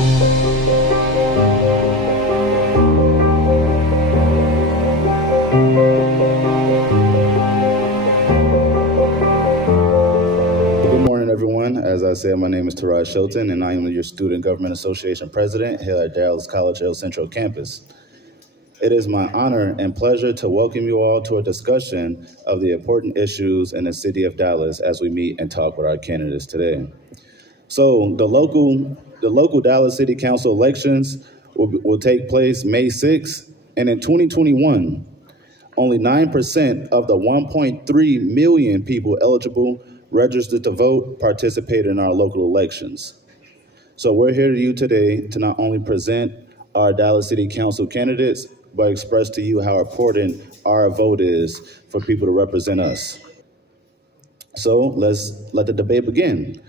Good morning, everyone. As I said, my name is Taraj Shelton, and I am your Student Government Association President here at Dallas College El Centro campus. It is my honor and pleasure to welcome you all to a discussion of the important issues in the city of Dallas as we meet and talk with our candidates today. So the local Dallas City Council elections will take place May 6th, and in 2021, only 9% of the 1.3 million people eligible registered to vote participated in our local elections. So we're here to you today to not only present our Dallas City Council candidates, but express to you how important our vote is for people to represent us. So let's let the debate begin.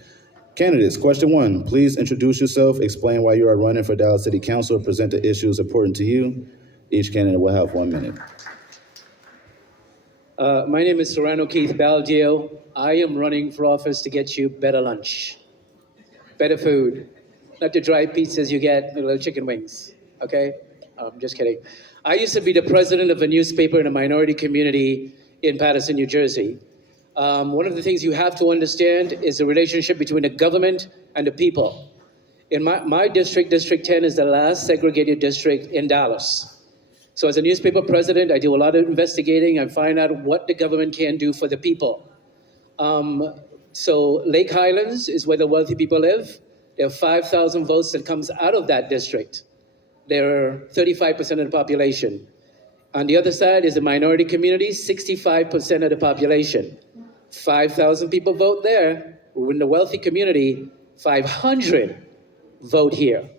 Candidates, question one, please introduce yourself, explain why you are running for Dallas City Council, present the issues important to you. Each candidate will have 1 minute. My name is Sirrano Keith Baldeo. I am running for office to get you better lunch, better food, not the dry pizzas you get, the little chicken wings, okay? I'm just kidding. I used to be the president of a newspaper in a minority community in Paterson, New Jersey. One of the things you have to understand is the relationship between the government and the people. In my district, District 10 is the last segregated district in Dallas. So as a newspaper president, I do a lot of investigating. I find out what the government can do for the people. So Lake Highlands is where the wealthy people live. There are 5,000 votes that comes out of that district. They're 35% of the population. On the other side is the minority community, 65% of the population. 5,000 people vote there. In the wealthy community, 500 vote here.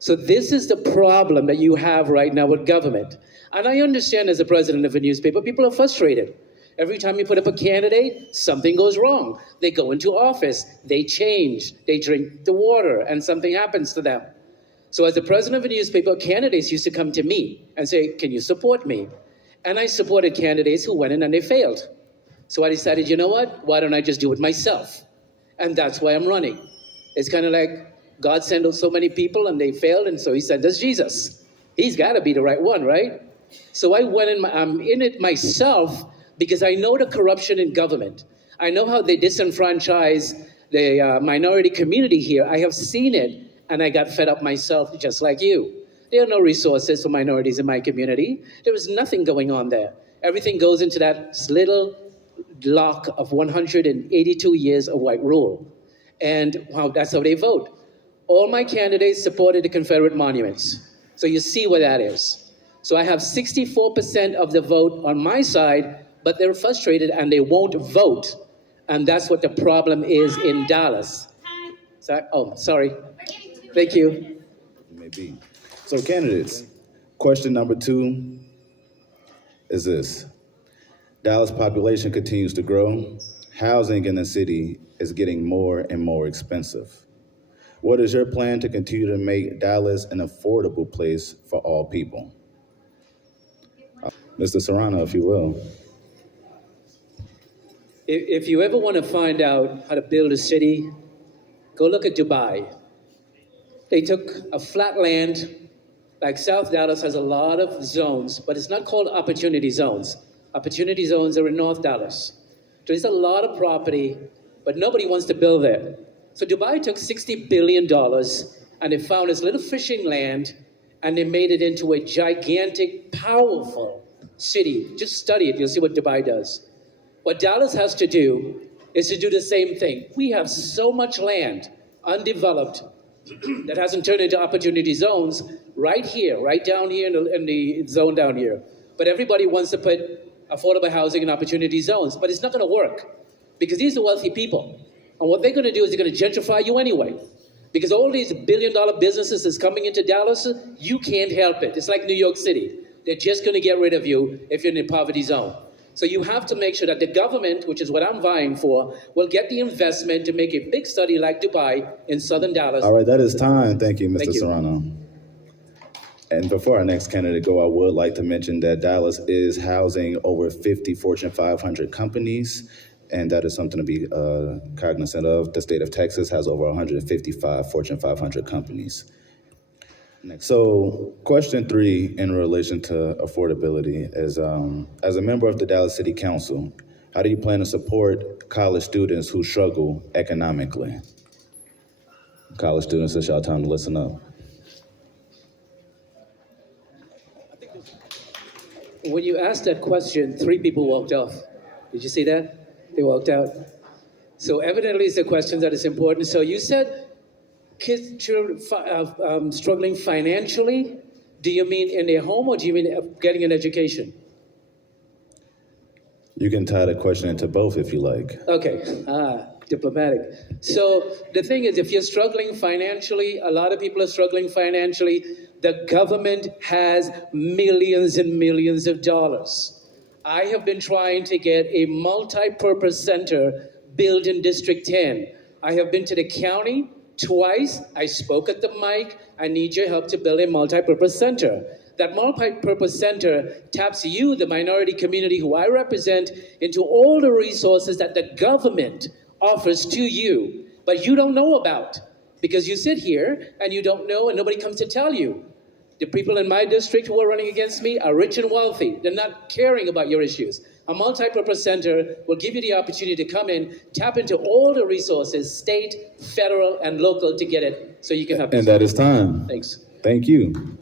So this is the problem that you have right now with government. And I understand as a president of a newspaper, people are frustrated. Every time you put up a candidate, something goes wrong. They go into office, they change, they drink the water, and something happens to them. So as the president of a newspaper, candidates used to come to me and say, can you support me? And I supported candidates who went in and they failed. So I decided, you know what? Why don't I just do it myself? And that's why I'm running. It's kind of like God sent out so many people and they failed, and so he sent us Jesus. He's got to be the right one, right? So I went in, I'm in it myself because I know the corruption in government. I know how they disenfranchise the minority community here. I have seen it, and I got fed up myself just like you. There are no resources for minorities in my community. There is nothing going on there. Everything goes into that little lock of 182 years of white rule. And wow, that's how they vote. All my candidates supported the Confederate monuments. So you see what that is. So I have 64% of the vote on my side, but they're frustrated and they won't vote. And that's what the problem is in Dallas. Sorry. Thank you. Maybe. So candidates, question number two is this. Dallas population continues to grow. Housing in the city is getting more and more expensive. What is your plan to continue to make Dallas an affordable place for all people? Mr. Sirrano, if you will. If you ever want to find out how to build a city, go look at Dubai. They took a flat land, like South Dallas has a lot of zones, but it's not called opportunity zones. Opportunity zones are in North Dallas. There's a lot of property, but nobody wants to build there. So Dubai took $60 billion and they found this little fishing land and they made it into a gigantic, powerful city. Just study it, you'll see what Dubai does. What Dallas has to do is to do the same thing. We have so much land, undeveloped, that hasn't turned into opportunity zones right here, right down here in the zone down here. But everybody wants to put affordable housing in opportunity zones, but it's not gonna work because these are wealthy people. And what they're going to do is they're going to gentrify you anyway. Because all these billion-dollar businesses that's coming into Dallas, you can't help it. It's like New York City. They're just going to get rid of you if you're in a poverty zone. So you have to make sure that the government, which is what I'm vying for, will get the investment to make a big study like Dubai in southern Dallas. All right, that is time. Thank you, Mr. Sirrano. And before our next candidate go, I would like to mention that Dallas is housing over 50 Fortune 500 companies. And that is something to be cognizant of. The state of Texas has over 155 Fortune 500 companies. So, question 3 in relation to affordability is, as a member of the Dallas City Council, how do you plan to support college students who struggle economically? College students, it's y'all time to listen up. When you asked that question, 3 people walked off. Did you see that? They walked out. So evidently it's a question that is important. So you said kids struggling financially. Do you mean in their home or do you mean getting an education? You can tie the question into both if you like. Okay, diplomatic. So the thing is, if you're struggling financially, a lot of people are struggling financially. The government has millions and millions of dollars. I have been trying to get a multi-purpose center built in District 10. I have been to the county twice. I spoke at the mic. I need your help to build a multi-purpose center. That multi-purpose center taps you, the minority community who I represent, into all the resources that the government offers to you, but you don't know about because you sit here and you don't know and nobody comes to tell you. The people in my district who are running against me are rich and wealthy. They're not caring about your issues. A multi-purpose center will give you the opportunity to come in, tap into all the resources, state, federal, and local to get it so you can help. And that is time. Thanks. Thank you.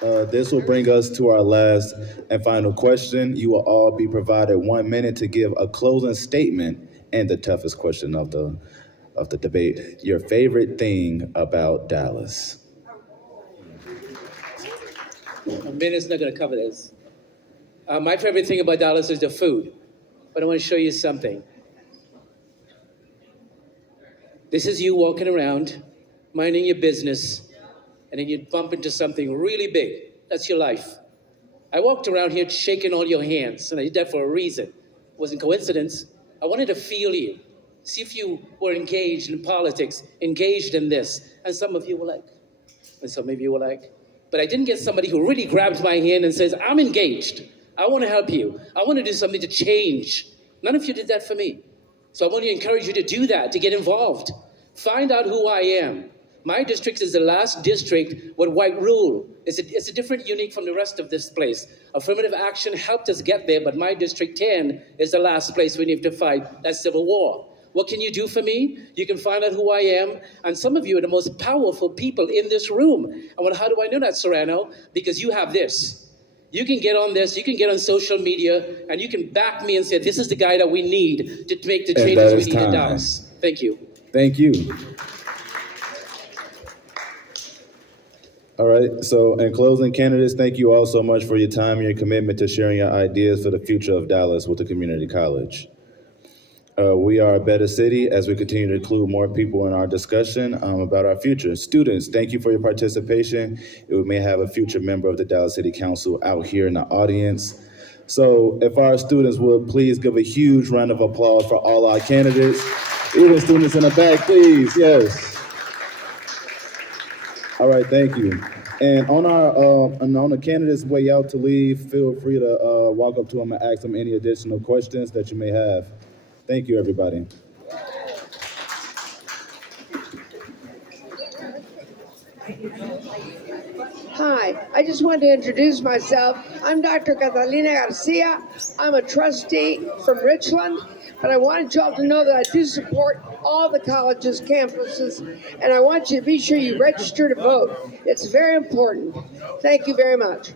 This will bring us to our last and final question. You will all be provided 1 minute to give a closing statement and the toughest question of the debate. Your favorite thing about Dallas? A minute's not going to cover this. My favorite thing about Dallas is the food, but I want to show you something. This is you walking around, minding your business, and then you bump into something really big. That's your life. I walked around here shaking all your hands, and I did that for a reason. It wasn't coincidence. I wanted to feel you, see if you were engaged in politics, engaged in this. And some of you were like, and some of you were like, but I didn't get somebody who really grabs my hand and says, I'm engaged. I want to help you. I want to do something to change. None of you did that for me. So I want to encourage you to do that, to get involved. Find out who I am. My district is the last district with white rule. It's a different, unique from the rest of this place. Affirmative action helped us get there, but my district 10 is the last place we need to fight that civil war. What can you do for me? You can find out who I am. And some of you are the most powerful people in this room. And how do I know that, Sirrano? Because you have this. You can get on this, you can get on social media, and you can back me and say, this is the guy that we need to make the changes we need in Dallas. Thank you. Thank you. All right, so in closing, candidates, thank you all so much for your time and your commitment to sharing your ideas for the future of Dallas with the community college. We are a better city as we continue to include more people in our discussion about our future. Students, thank you for your participation. We may have a future member of the Dallas City Council out here in the audience. So if our students would please give a huge round of applause for all our candidates. Even students in the back, please, yes. All right, thank you. And on the candidates' way out to leave, feel free to walk up to them and ask them any additional questions that you may have. Thank you, everybody. Hi, I just wanted to introduce myself. I'm Dr. Catalina Garcia. I'm a trustee from Richland, but I wanted you all to know that I do support all the colleges, campuses, and I want you to be sure you register to vote. It's very important. Thank you very much.